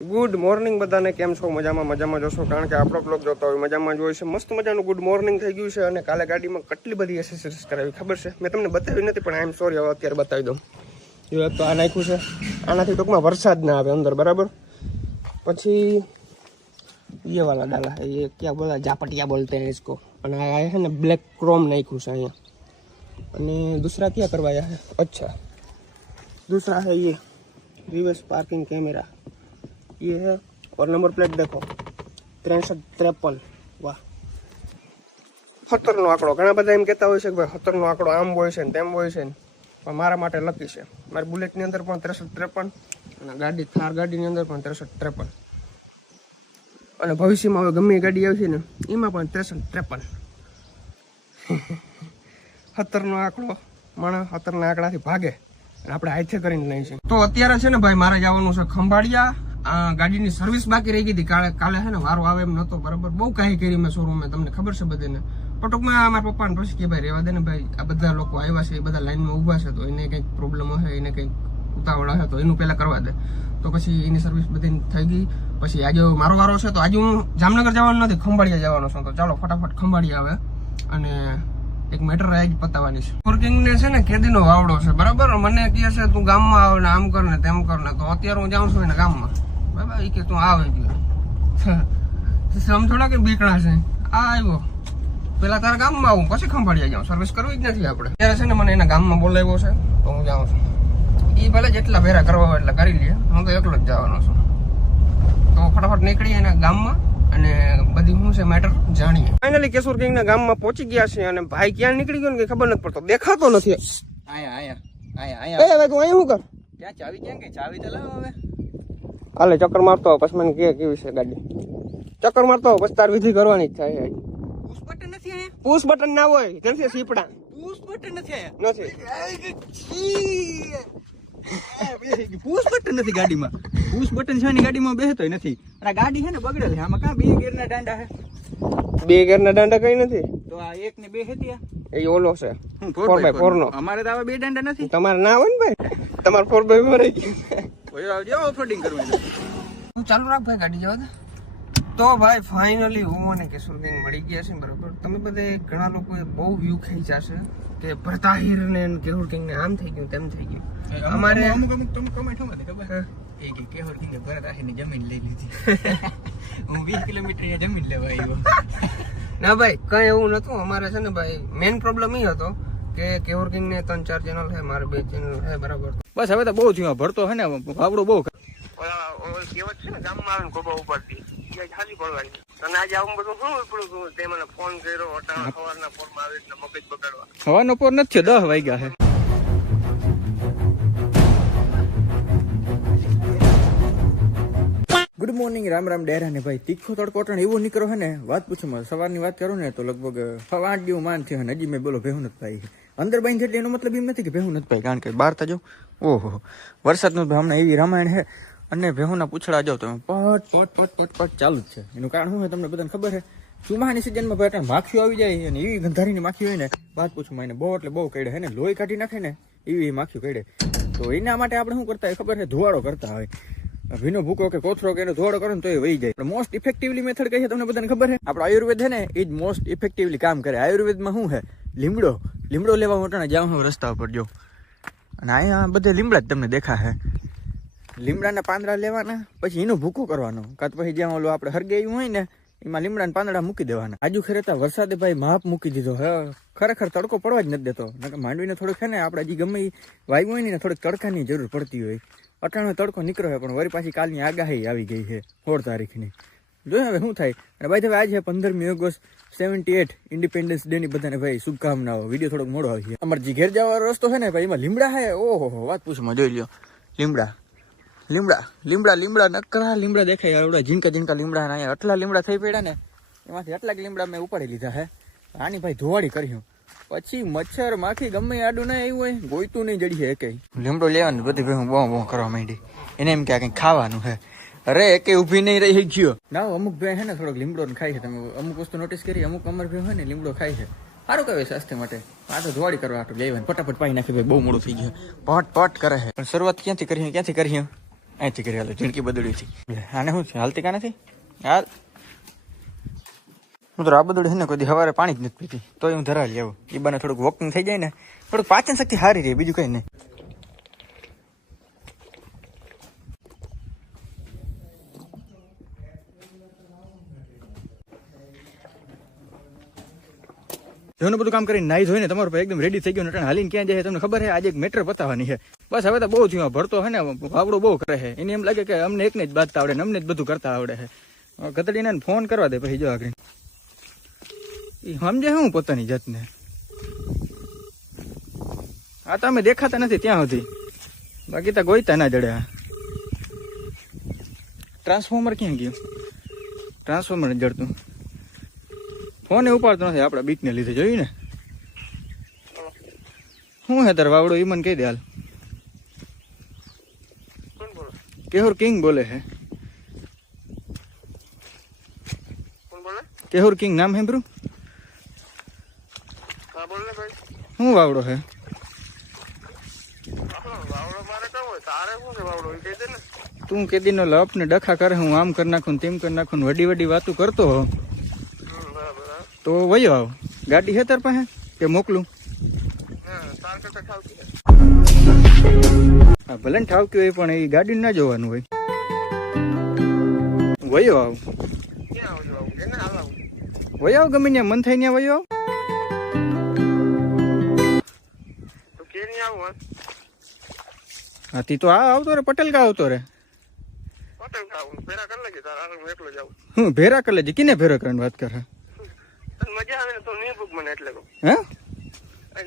Good morning બધાને, કેમ છો? મજામાં જોશો, કારણ કે આપણો બ્લોગ જોતા હોય મજામાં જ હોય છે. મસ્ત મજાનું ગુડ મોર્નિંગ થઈ ગયું છે. અને કાલે ગાડીમાં કેટલી બધી એસેસરીઝ કરાવી ખબર છે. મેં તમને બતાવી નથી, પણ આઈ એમ સોરી, હવે અત્યારે બતાવી દઉં. જો તો આ નાખ્યું છે, આનાથી ટૂંકમાં વરસાદ ના આવે અંદર, બરાબર. પછી ये वाला डाला है, ये क्या बोला, जापटिया बोलते हैं इसको. અને આ है ને બ્લેક क्रोम नाખ્યું છે અહીંયા. અને दूसरा क्या करवाया है, अच्छा दूसरा है ये रिवर्स पार्किंग कैमरा, ये है. और नंबर प्लेट देखो 6353. वाह, 17 નો આંકડો. ઘણા બધા એમ કહેતા હોય છે કે ભાઈ 17 નો આંકડો આમ હોય છે ને તેમ હોય છે, પણ મારા માટે લકી છે. મારી બુલેટની અંદર પણ 6353, અને ગાડી થાર ગાડીની અંદર પણ 6353, અને ભવિષ્યમાં હવે ગમે એ ગાડી આવશે ને એમાં પણ 6353. 17 નો આંકડો, માણસ 17 ના આંકડાથી ભાગે, આપણે હાથે કરીને લઈએ છીએ. તો અત્યારે છે ને ભાઈ, મારે જવાનું છે ખંભાળિયા. ગાડીની સર્વિસ બાકી રહી ગઈ હતી. કાલે છે ને વારો આવે એમ નતો, બરાબર. બહુ કાંઈ કરી મેં શોરૂમમાં, તમને ખબર છે બધાને. પણ ટૂંકમાં મારા પપ્પાને પછી કે ભાઈ રહેવા દે ને ભાઈ, આ બધા લોકો આવ્યા છે, એ બધા લાઈનમાં ઊભા છે, તો એને કંઈક પ્રોબ્લેમ હશે, એને કંઈક ઉતાવળ હશે, તો એનું પહેલા કરવા દે. તો પછી એની સર્વિસ બધી થઈ ગઈ. પછી આજે મારો વારો છે, તો આજે હું જામનગર જવાનું નથી, ખંભાળિયા જવાનો છું. તો ચાલો ફટાફટ ખંભાળિયા આવે, અને એક મેટર આજ પતાવવાની છે. વર્કિંગ ને છે ને કેદીનો વાવડો છે, બરાબર. મને કહે છે તું ગામમાં આવ ને આમ કર ને તેમ કર ને. તો અત્યારે હું જાઉં છું એના ગામમાં, બરાબર. એ કે તું આવે ગયો આમ થોડા કે બીકણા છે. આ આવ્યો, પેલા તારા ગામમાં આવું, પછી ખંભાળિયા જાઉં. સર્વિસ કરવી જ નથી આપણે. ત્યારે છે ને મને એના ગામમાં બોલાવ્યો છે, તો હું જાઉં છું. એ ભલે જેટલા ભેરા કરવા હોય એટલા કરી લે, હું તો એકલો જ જવાનો છું. તો ફટાફટ નીકળીએ એના ગામમાં, અને બધી શું છે મેટર જાણીએ. ફાઇનલી કેશોર કિંગ ના ગામમાં પહોંચી ગયા છે. અને ભાઈ ક્યાં નીકળી ગયો ને ખબર નથી પડતો, દેખાતો નથી. આયા ભાઈ તું અહીં શું કર? ક્યાં ચાવી ક્યાં ગઈ? ચાવી તો લાવ હવે. હાલે ચક્કર મારતો પછી મને કે કેવી છે ગાડી. ચક્કર મારતો પછી તાર વિધિ કરવાની જ થાય. પુશ બટન નથી આયા? પુશ બટન ના હોય, નથી સીપડા. પુશ બટન નથી આયા? નથી. પુશ બટન નથી ગાડીમાં. પુશ બટન છે ને ગાડીમાં બેસતોય નથી. અને ગાડી છે ને બગડેલ છે. આમાં કાં 2 ગેરના દાંડા છે? 2 ગેરના દાંડા કઈ નથી. તો આ 1 ને 2 હતી આ. એ ઓલો છે 4x4 નો. અમારે તો આવા 2 દાંડા નથી. તમારે ના હોય ને ભાઈ, તમારે 4x4 રહી ગયું. ઓય આવજો ઓફરોડિંગ કરવું. હું ચાલુ રાખ ભાઈ, ગાડી જવા દે. તો ભાઈ ફાઇનલી હું અને કેશોર કિંગ મળી ગયા છે, બરાબર. તમે બધે ઘણા લોકોએ બહુ વ્યૂ ખેંચ્યા છે કે ભરતાહીર ને કેશોર કિંગ ને આમ થઈ ગયું તેમ થઈ ગયું. અમારે અમુક તમે કમેન્ટ શું હતી ખબર? એ કે કેશોર કિંગે ભરતાહીરની જમીન લઈ લીધી. હું 20 કિલોમીટર જમીન લેવા આવ્યો. ના ભાઈ, કઈ એવું નતું. અમારે છે ને ભાઈ મેઇન પ્રોબ્લેમ એ હતો કે કેશોર કિંગ ને 3-4 ચેનલ છે, મારે 2 ચેનલ છે, બરાબર. બસ હવે તો બહુ થયું, ભરતો છે ને વાવડો બહુ. કેવત છે ને ગામમાં આવે ને ગોબા ઉપરથી ખાલી પડવાની. અને આજે આવું બધું શું પડ્યું, તે મને ફોન કર્યો સવારના પોરમાં આવી એટલે મગજ બગાડવા. હવાનો પોર નથી, 10 વાગ્યા છે. ગુડ મોર્નિંગ, રામ રામ ડેરા ને ભાઈ. તીખો તડકોટણ એવો નીકળો છે ને, વાત પૂછો. સવારની વાત કરું ને તો લગભગ 8 જેવું માન થયો ને હજી મેં બોલો ભેહું નથી પાઈ. અંદર બાઈ એટલે એનો મતલબ એમ નથી કે ભેહું નથી પાઈ, કારણ કે બહાર તો જો ઓહો વરસાદનું હમણાં એવી રામાયણ છે. અને ભેહુના પૂછડા જાવ તમે પટ પટ પટ પટ પટ ચાલુ જ છે. એનું કારણ શું હોય તમને બધાને ખબર છે? ચોમાસાની સિઝનમાં ભાઈ માખીઓ આવી જાય, અને એવી ગંધારીની માખી હોય ને, વાત પૂછું માને બહુ એટલે બહુ કડે છે ને, લોહી કાઢી નાખે ને એવી માખીઓ કડે. તો એના માટે આપણે શું કરતા હોય ખબર છે? ધુવાડો કરતા હોય. ભીનો ભૂકો કે કોથરો કે એનો ધોવાડો કરો ને તો એ વહી જાય. મોસ્ટ ઇફેક્ટિવલી મેથડ કઈ છે તમને બધાને ખબર છે? આપણો આયુર્વેદ છે ને, એ જ મોસ્ટ ઇફેક્ટિવલી કામ કરે. આયુર્વેદમાં શું છે? લીમડો લેવા માટે જાઉં હું રસ્તા ઉપર જો, અને અહીંયા બધે લીમડા જ તમને દેખાશે. લીમડાના પાંદડા લેવાના, પછી એનો ભૂકો કરવાનો, કાં પછી જ્યાં ઓલું આપણે હરગાયું હોય ને એમાં લીમડાના પાંદડા મૂકી દેવાના. આજુ ખેરતા વરસાદે ભાઈ માપ મૂકી દીધો. ખરેખર તડકો પડવા જ નથી દેતો. માંડવીને થોડુંક છે ને આપણે હજી ગમે વાયુ હોય ને થોડીક તડકાની જરૂર પડતી હોય. અટાણો તડકો નીકળ્યો હોય, પણ વળી પાછી કાલની આગાહી આવી ગઈ છે 16 તારીખની. જોઈએ હવે શું થાય. અને ભાઈ હવે આજે 15મી ઓગસ્ટ 78 ઇન્ડિપેન્ડન્સ ડે ની બધાને ભાઈ શુભકામનાઓ. વિડીયો થોડોક મોડો આવી છે. અમારે જે ઘેર જવાનો રસ્તો છે ને ભાઈ, એમાં લીમડા છે. ઓહો વાત પૂછમાં જોઈ લ્યો. લીમડા નકરા લીમડા દેખાય. એવડા ઝીણકા લીમડા. અહીંયા આટલા લીમડા થઈ પડ્યા ને, એમાંથી આટલા લીમડા મેં ઉપાડી લીધા છે. આની ભાઈ ધોવાડી કર્યું. પછી મચ્છર માખી ગમે આડું ના આવ્યું હોય, ગોઈતું નહીં જડી છે. લીમડો લેવાનું બધી ભાઈ હું બહુ કરવા માંડી. એને એમ કે કંઈક ખાવાનું છે. અરે એકે ઊભી નહીં રહી ગયો ના. અમુક ભાઈ છે ને થોડોક લીમડો ખાય છે. તમે અમુક વસ્તુ નોટિસ કરી, અમુક અમર ભાઈ હોય ને લીમડો ખાય છે. સારું કહેવાય સ્વાસ્થ્ય માટે. આ તો ધોવાડી કરવા લેવાનું ફટાફટ પાઈ નાખી. ભાઈ બહુ મોડું થઈ ગયું, પટ કરે છે. પણ શરૂઆત ક્યાંથી કરી? અહીંથી કરી હાલો ઝીણકી બદડી છે આને શું છે હાલતી કા નથી હાલ હું તો આ બદડી છે ને કોઈ સવારે પાણી જ નથી પીતી તોય હું ધરાવી આવું એ બાને થોડુંક વોકિંગ થઈ જાય ને થોડુંક પાચન શક્તિ સારી રહે બીજું કઈ નહીં જેનું બધું કામ કરીને નાઈ ધોઈને તમારું એકદમ રેડી થઈ ગયું હાલીને ક્યાં જાય તમને ખબર છે આજે એક મેટર પતાવવાની છે બસ હવે તો બહુ થયું ભરતો છે ને વાવડો બહુ કરે છે એને એમ લાગે કે અમને એકને જ બાંધતા આવડે ને અમને જ બધું કરતા આવડે છે ગતડીને ફોન કરવા દે પછી જો આગળ એ સમજે હું પોતાની જાતને આ તો અમે દેખાતા નથી ત્યાં સુધી બાકી તો ગોઈતા ના જડે ટ્રાન્સફોર્મર ક્યાં ગયું ટ્રાન્સફોર્મર જડતું ફોન એ ઉપાડતો નથી આપડા બીકને લીધે જોયું ને શું હે તાર વાવડો ઈ મને કહી દે હાલ કેહુર કિંગ બોલે હે કેહુર કિંગ નામ હે બ્રુ શું વાવડો હે તું કેદી નો લપ ને ડખા કરે હું આમ કરી નાખું તેમ કરી નાખું વડી વડી વાતું કરતો હો તો વયો આવ ગાડી છે તાર પાસે કે મોકલું ભલે ને ઠાવકી હોય પણ એ ગાડી ના જોવાનું હોય વયો આવ વયો આવ ગમે ત્યાં મન થાય ત્યાં વયો આવ હાથી તો આ આવતો રે પટેલ કા આવતો રે હું ભેરા કરી લેજે કિને ભેરા કરીને વાત કરે મજા આવે તો નહીં ભૂખ મને એટલે કહું હે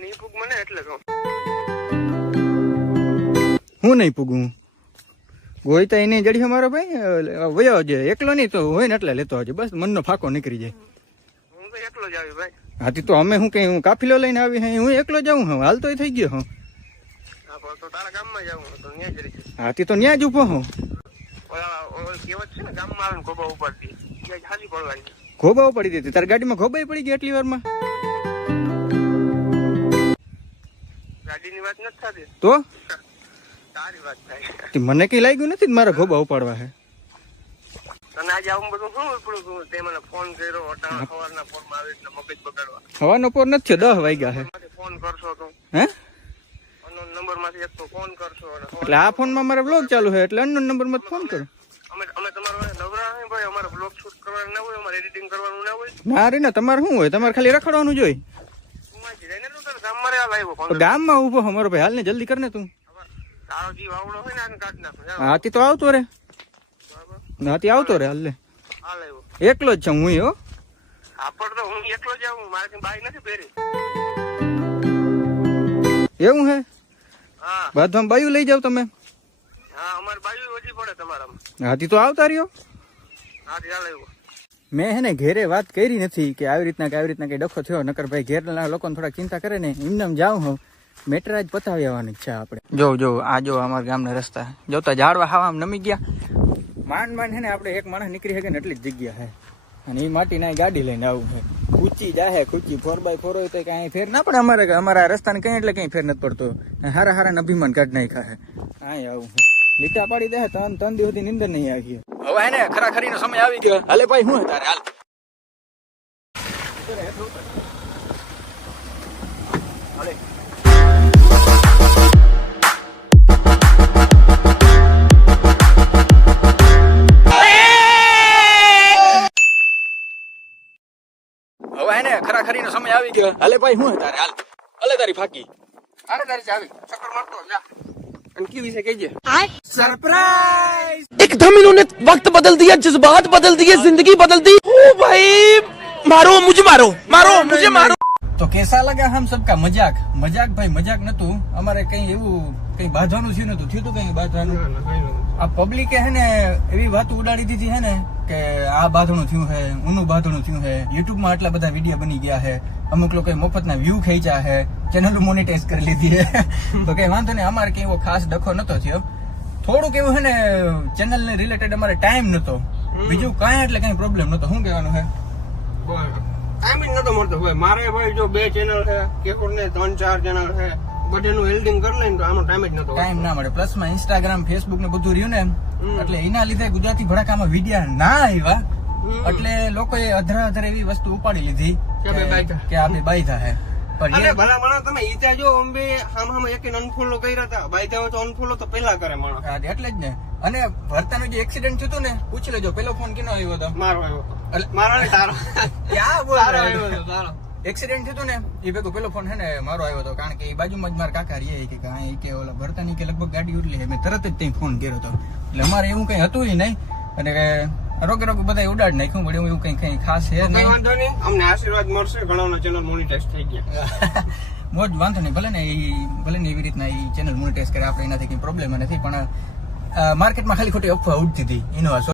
નહીં ભૂખ મને એટલે કહું હું નહીં પૂગું ગોઈતા એને જડી મારો ભાઈ વયો છે એકલો નહીં તો હોય ને એટલે લેતો આવજે બસ મનનો ફાકો નીકળી જાય હું તો એકલો જ આવી ભાઈ હાથી તો અમે હું કઈ હું કાફીલો લઈને આવી હું એકલો જાઉં હું હાલ તો થઈ ગયો હું તો તારા ગામમાં જાઉં તો ન્યા જ રહી હાથી તો ન્યા જ ઉભો હું કેવત છે ને ગામમાં આવે ને ખોબા ઉપાડતી ત્યાં હાલી પડવાની ખોબાઓ પડી દીધી તારી ગાડીમાં ખોબાઈ પડી ગઈ એટલી વારમાં ગાડીની વાત નથી થતી તો તારી વાત થાય મને કઈ લાગ્યું નથી મારા ખોબા ઉપાડવા હે તને આજે આવું બધું શું ઉપડું તે મને ફોન કર્યો અટાણા સવારના ફોનમાં આવી એટલે મગજ બગાડવા હવાનો પોર નથી 10 વાગ્યા હે ફોન કરશો તો હે અનનોન નંબર માંથી એક તો ફોન કરશો એટલે આ ફોનમાં મારો બ્લોગ ચાલુ છે એટલે અનનોન નંબર માં ફોન કરો અમે તમારો નવરા હે ભાઈ અમારે બ્લોગ શૂટ કરવાનું ના હોય અમારે એડિટિંગ કરવાનું ના હોય ના રે ના તમારે શું હોય તમારે ખાલી રખડવાનું જોઈ ગામમાં ઉભો અમારો ભાઈ હાલ ને જલ્દી કર ને તું તારો જીવ આવડો હોય ને આને કાઢી નાખો હાથી તો આવતો રે હાથી આવતો રે હાલ હાલ આવ્યો એકલો જ છું હું હો આપડ તો હું એકલો જ આવું મારે કઈ બાઈ નથી પહેરી એવું હે હા બાદમાં બાયું લઈ જાવ તમે હા અમારે બાયું ઓછી પડે તમારામાં હાથી તો આવતા રહ્યો હા હાલ આવ્યો મેં હે ને ઘેરે વાત કરી નથી કે આવી રીતના કઈ ડખો થયો નકર ભાઈ ઘેરના લોકોને થોડા ચિંતા કરે ને એમને જાઉં હું મેટર જ પતાવી આવવાની ઈચ્છા આપણે જો આ જો અમારા ગામના રસ્તા જોતા ઝાડવા હાવા નમી ગયા માંડ હે ને આપણે એક માણસ નીકળી શકે ને એટલી જ જગ્યા હે અને એ માટી ના ગાડી લઈને આવું છે ખૂચી જાહે ખૂચી 4x4 હોય તો કઈ ફેર ના પડે અમારા રસ્તાને કઈ એટલે કઈ ફેર નથી પડતો હારા અભિમાન કાઢ નાખ્યા હે હા આવું લીટા પાડી દે ત્રણ દિવસ સુધી નીંદર નહીં આવી હવે એને ખરાખરીનો સમય આવી ગયો હાલે ભાઈ હું તારે હાલ હાલે હવે એને ખરાખરીનો સમય આવી ગયો હાલે ભાઈ હું તારે હાલ હાલે તારી ફાકી અરે તારી ચાવી ચક્કર મારતો જા અને કી વિશે કહીજે सरप्राइज एकदम इन्होंने वक्त बदल दिया जज्बात बदल दिए जिंदगी बदल दी ओ भाई मारो मुझे मारो तो कैसा लगा हम सबका मजाक भाई मजाक नતું અમારે કઈ એવું કઈ બાંધવાનું થયું નતું થયું તો કઈ બાંધવાનું આ પબ્લિકે હે ને એવી વાત ઉડાડી દીધી હે ને કે આ બાંધણું થયું હે ઊનું બાંધણું થયું હે યુટ્યુબ માં આટલા બધા વિડીયો બની ગયા હે અમુક લોકો મફતના વ્યૂ ખેંચ્યા હે ચેનલ મોનેટાઈઝ કરી લીધી હે તો કઈ વાંધો નહીં અમારે કઈ એવો ખાસ ડખો નતો થયો થોડુંક એવું હે ને ચેનલ ને રિલેટેડ અમારે ટાઈમ નતો બીજું કાંઈ એટલે કઈ પ્રોબ્લેમ નતો શું કહેવાનું હે ટાઈમ જ નતો મળતો ભાઈ મારે ભાઈ જો 2 ચેનલ છે કેકોર ને 3-4 ચેનલ છે બધેનું હેલ્ડિંગ કરી લઈને તો આનો ટાઈમ જ નતો ટાઈમ ના મળે. પ્લસ માં ઇન્સ્ટાગ્રામ ફેસબુક ને બધું રહ્યું ને એટલે એના લીધે ગુજરાતી ભડાકામાં વિડિયા ના આવ્યા એટલે લોકોએ અધરા એવી વસ્તુ ઉપાડી લીધી કે બે બાઈકા. કે આ બે બાઈધા હે. પણ અરે એ ભલા માણસ તમે ઈજા જો અંબે આમ એક અનફોલો કર્યા હતા બાઈ દેવો તો અનફોલો તો પેલા કરે માણસ. હા, એટલે જ ને. અને ભરતાનું જે એક્સિડન્ટ થયું હતું ને પૂછી લેજો પેલો ફોન કેનો આવ્યો હતો? મારો આવ્યો હતો. મારો ને તારો ક્યાં બોલ તારો આવ્યો હતો તારો. એક્સિડન્ટ થયું હતું ને એ ભેગો પેલો ફોન હે ને મારો આવ્યો હતો કારણ કે એ બાજુમાં જ મારા કાકા રહીએ કે કાંઈ કે ઓલા ભરતાની કે લગભગ ગાડી ઉડલી મેં તરત જ ત્યાં ફોન કર્યો હતો એટલે અમારે એવું કઈ હતું નહીં અને રોગે બધા ઉડાડ નાખ્યું પણ એવું કઈ ખાસ છે કઈ નહીં. વાંધો નહીં અમને આશીર્વાદ મળશે ઘણા ચેનલ મોનિટાઈઝ થઈ ગયા. મોજ વાંધો નહીં ભલે ને એવી રીતના એ ચેનલ મોનિટાઈઝ કરે આપણે એનાથી કઈ પ્રોબ્લેમ નથી પણ માર્કેટમાં ખાલી ખોટી અફવા ઉડતી હતી એનો